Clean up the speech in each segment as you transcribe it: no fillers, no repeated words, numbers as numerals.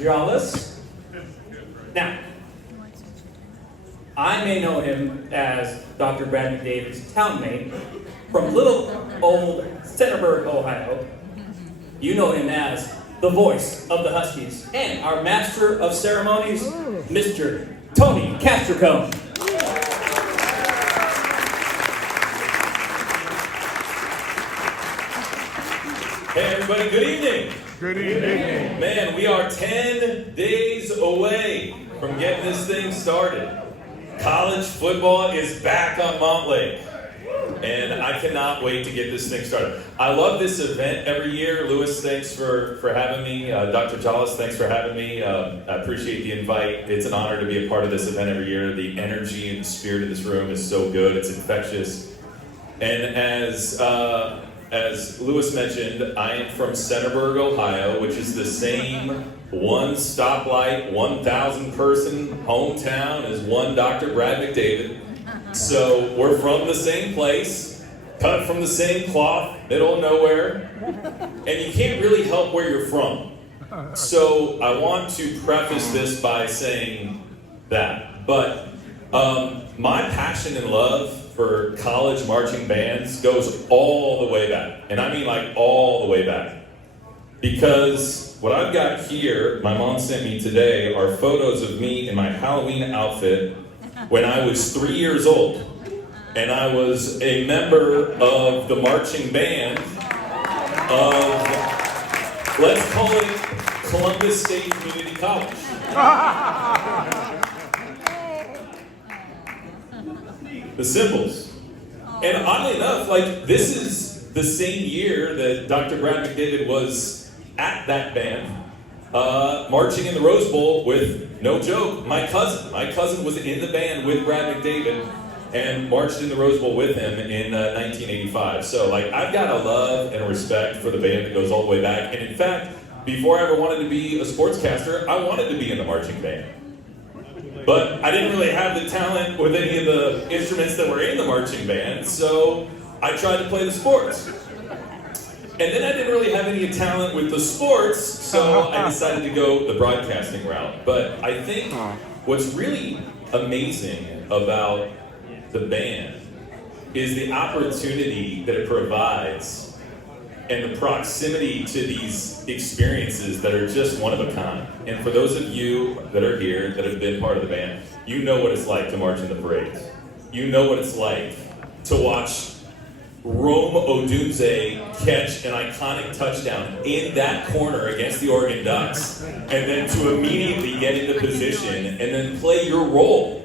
Jollis. Now, I may know him as Dr. Brad McDavid's townmate from little old Centerburg, Ohio. You know him as the voice of the Huskies and our master of ceremonies, Mr. Tony Castricone. Hey everybody, good evening. Good evening. Man, we are 10 days away from getting this thing started. College football is back on Montlake, and I cannot wait to get this thing started. I love this event every year. Lewis, thanks for having me. Dr. Jollis, thanks for having me. I appreciate the invite. It's an honor to be a part of this event every year. The energy and the spirit of this room is so good. It's infectious. And as Lewis mentioned, I am from Centerburg, Ohio, which is the same one stoplight, 1,000 person hometown as one Dr. Brad McDavid. So we're from the same place, cut from the same cloth, middle of nowhere, and you can't really help where you're from. So I want to preface this by saying that. But my passion and love for college marching bands goes all the way back. And I mean like all the way back. Because what I've got here, my mom sent me today, are photos of me in my Halloween outfit when I was 3 years old. And I was a member of the marching band of, let's call it Columbus State Community College. The Symbols. And oddly enough, like, this is the same year that Dr. Brad McDavid was at that band, marching in the Rose Bowl with, no joke, my cousin. My cousin was in the band with Brad McDavid and marched in the Rose Bowl with him in 1985. So, like, I've got a love and a respect for the band that goes all the way back. And in fact, before I ever wanted to be a sportscaster, I wanted to be in the marching band. But I didn't really have the talent with any of the instruments that were in the marching band, so I tried to play the sports. And then I didn't really have any talent with the sports, so I decided to go the broadcasting route. But I think what's really amazing about the band is the opportunity that it provides and the proximity to these experiences that are just one of a kind. And for those of you that are here that have been part of the band, you know what it's like to march in the parades. You know what it's like to watch Rome Odunze catch an iconic touchdown in that corner against the Oregon Ducks, and then to immediately get into position and then play your role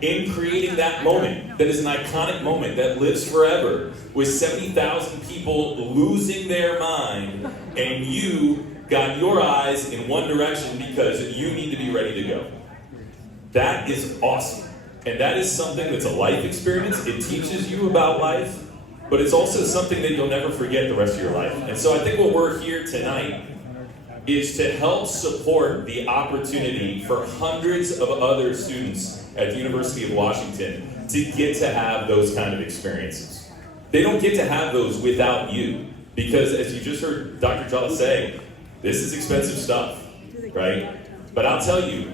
in creating that moment that is an iconic moment that lives forever with 70,000 people losing their mind, and you got your eyes in one direction because you need to be ready to go. That is awesome. And that is something that's a life experience. It teaches you about life, but it's also something that you'll never forget the rest of your life. And so I think what we're here tonight is to help support the opportunity for hundreds of other students at the University of Washington to get to have those kind of experiences. They don't get to have those without you, because as you just heard Dr. Jollis say, this is expensive stuff, right? But I'll tell you,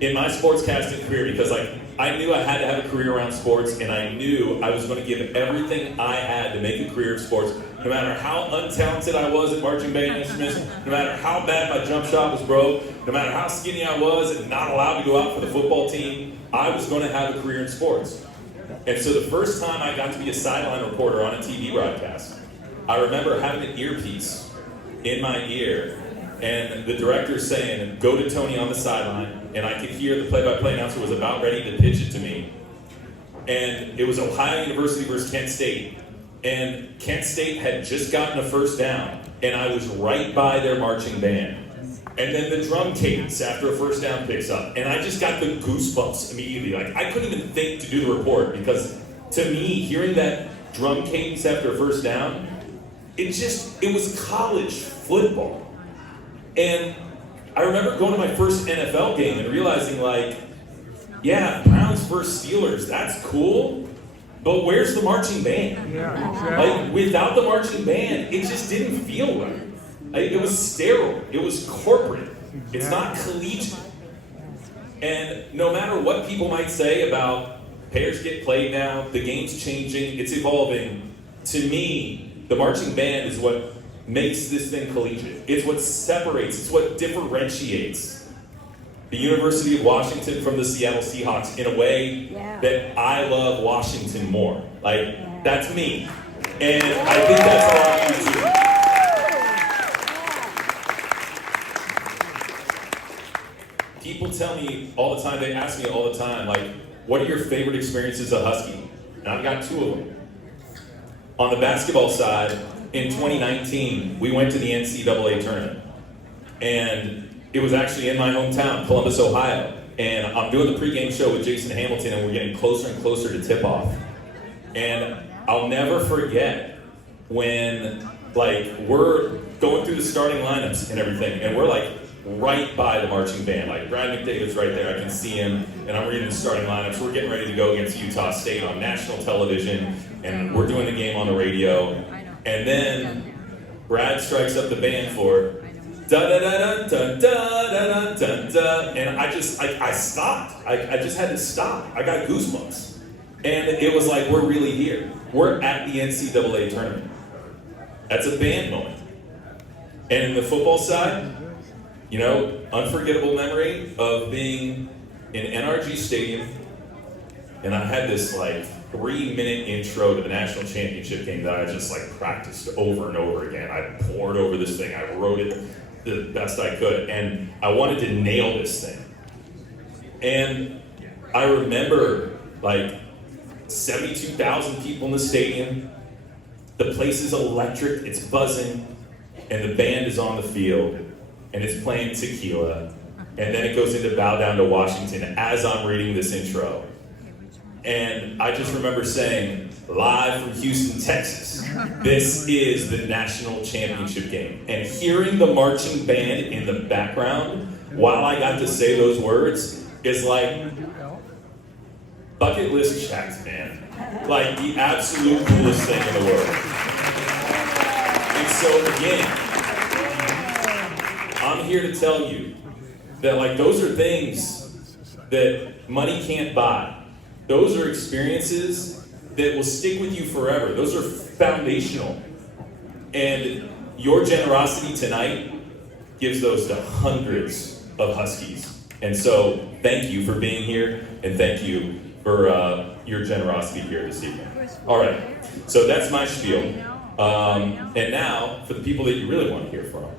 in my sportscasting career, because I knew I had to have a career around sports, and I knew I was going to give everything I had to make a career of sports, no matter how untalented I was at marching band instruments, no matter how bad my jump shot was broke, no matter how skinny I was and not allowed to go out for the football team, I was going to have a career in sports. And so the first time I got to be a sideline reporter on a TV broadcast, I remember having an earpiece in my ear and the director saying, "Go to Tony on the sideline," and I could hear the play-by-play announcer was about ready to pitch it to me. And it was Ohio University versus Kent State. And Kent State had just gotten a first down, and I was right by their marching band. And then the drum cadence after a first down picks up, and I just got the goosebumps immediately. Like, I couldn't even think to do the report, because to me, hearing that drum cadence after a first down, it was college football. And I remember going to my first NFL game and realizing, like, yeah, Browns versus Steelers, that's cool, but where's the marching band? Yeah, exactly. Like, without the marching band, it just didn't feel right. It was sterile. It was corporate. It's not collegiate. And no matter what people might say about pairs get played now, the game's changing, it's evolving, to me, the marching band is what makes this thing collegiate. It's what separates, it's what differentiates the University of Washington from the Seattle Seahawks in a way that I love Washington more. Like, that's me. And I think that's how I am too. People tell me all the time, they ask me all the time, like, what are your favorite experiences of Husky? And I've got two of them. On the basketball side, in 2019, we went to the NCAA tournament. And it was actually in my hometown, Columbus, Ohio. And I'm doing the pregame show with Jason Hamilton, and we're getting closer and closer to tip-off. And I'll never forget when, like, we're going through the starting lineups and everything, and we're, like, right by the marching band. Like, Brad McDavid's right there, I can see him, and I'm reading the starting lineups. We're getting ready to go against Utah State on national television, and we're doing the game on the radio. And then Brad strikes up the band for da-da-da-da-da-da-da-da-da, and I stopped. I just had to stop. I got goosebumps. And it was like, we're really here. We're at the NCAA tournament. That's a band moment. And in the football side, you know, unforgettable memory of being in NRG Stadium, and I had this like 3-minute intro to the national championship game that I just like practiced over and over again. I poured over this thing. I wrote it the best I could, and I wanted to nail this thing. And I remember like 72,000 people in the stadium. The place is electric, it's buzzing, and the band is on the field, and it's playing Tequila, and then it goes into Bow Down to Washington as I'm reading this intro. And I just remember saying, live from Houston, Texas, this is the national championship game. And hearing the marching band in the background while I got to say those words is like bucket list checks, man. Like the absolute coolest thing in the world. And so again, I'm here to tell you that like those are things that money can't buy. Those are experiences that will stick with you forever. Those are foundational. And your generosity tonight gives those to hundreds of Huskies. And so thank you for being here, and thank you for your generosity here this evening. All right, so that's my spiel. And now, for the people that you really want to hear from.